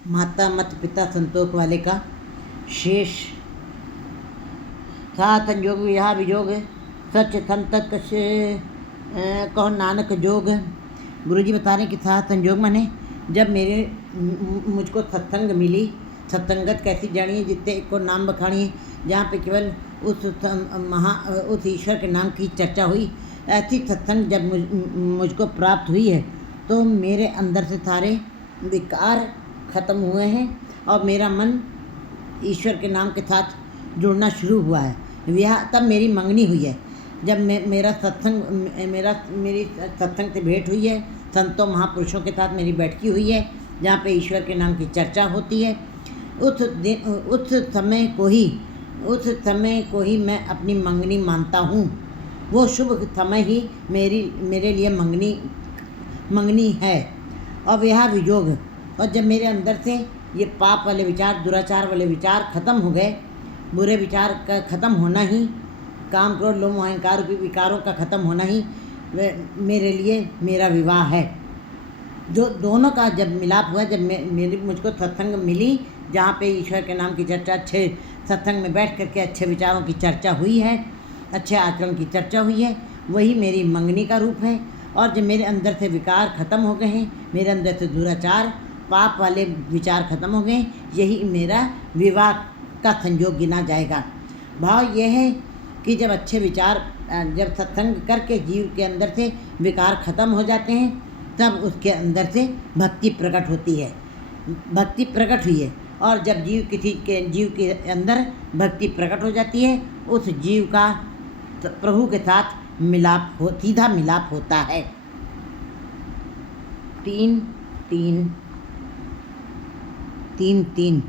माता मत पिता संतोष वाले का शेष था संजोग विहा विजोग सच थम तत् कश्य कहो नानक जोग। गुरु जी बता रहे कि था संजोग माने जब मुझको सत्संग मिली, सत्संगत कैसी जानी जितने को नाम बखानी, जहाँ पे केवल उस ईश्वर के नाम की चर्चा हुई, ऐसी सत्संग जब मुझको प्राप्त हुई है तो मेरे अंदर से सारे विकार खत्म हुए हैं और मेरा मन ईश्वर के नाम के साथ जुड़ना शुरू हुआ है। यह तब मेरी मंगनी हुई है जब मेरी सत्संग से भेंट हुई है, संतों महापुरुषों के साथ मेरी बैठकी हुई है जहाँ पे ईश्वर के नाम की चर्चा होती है। उस समय को ही मैं अपनी मंगनी मानता हूँ। वो शुभ समय ही मेरे लिए मंगनी है। और यह विजोग, और जब मेरे अंदर से ये पाप वाले विचार, दुराचार वाले विचार खत्म हो गए, बुरे विचार का खत्म होना ही, काम क्रोध लोभ मोह अहंकार रूपी विकारों का खत्म होना ही मेरे लिए मेरा विवाह है। जो दोनों का जब मिलाप हुआ, जब मुझको सत्संग मिली जहाँ पे ईश्वर के नाम की चर्चा, अच्छे सत्संग में बैठ करके अच्छे विचारों की चर्चा हुई है, अच्छे आचरण की चर्चा हुई है, वही मेरी मंगनी का रूप है। और जब मेरे अंदर से विकार खत्म हो गए हैं, मेरे अंदर से दुराचार पाप वाले विचार खत्म हो गए, यही मेरा विवाह का संयोग गिना जाएगा। भाव यह है कि जब अच्छे विचार, जब सत्संग करके जीव के अंदर से विकार खत्म हो जाते हैं, तब उसके अंदर से भक्ति प्रकट होती है। भक्ति प्रकट हुई है, और जब जीव के अंदर भक्ति प्रकट हो जाती है, उस जीव का प्रभु के साथ सीधा मिलाप होता है। 3-3-3-3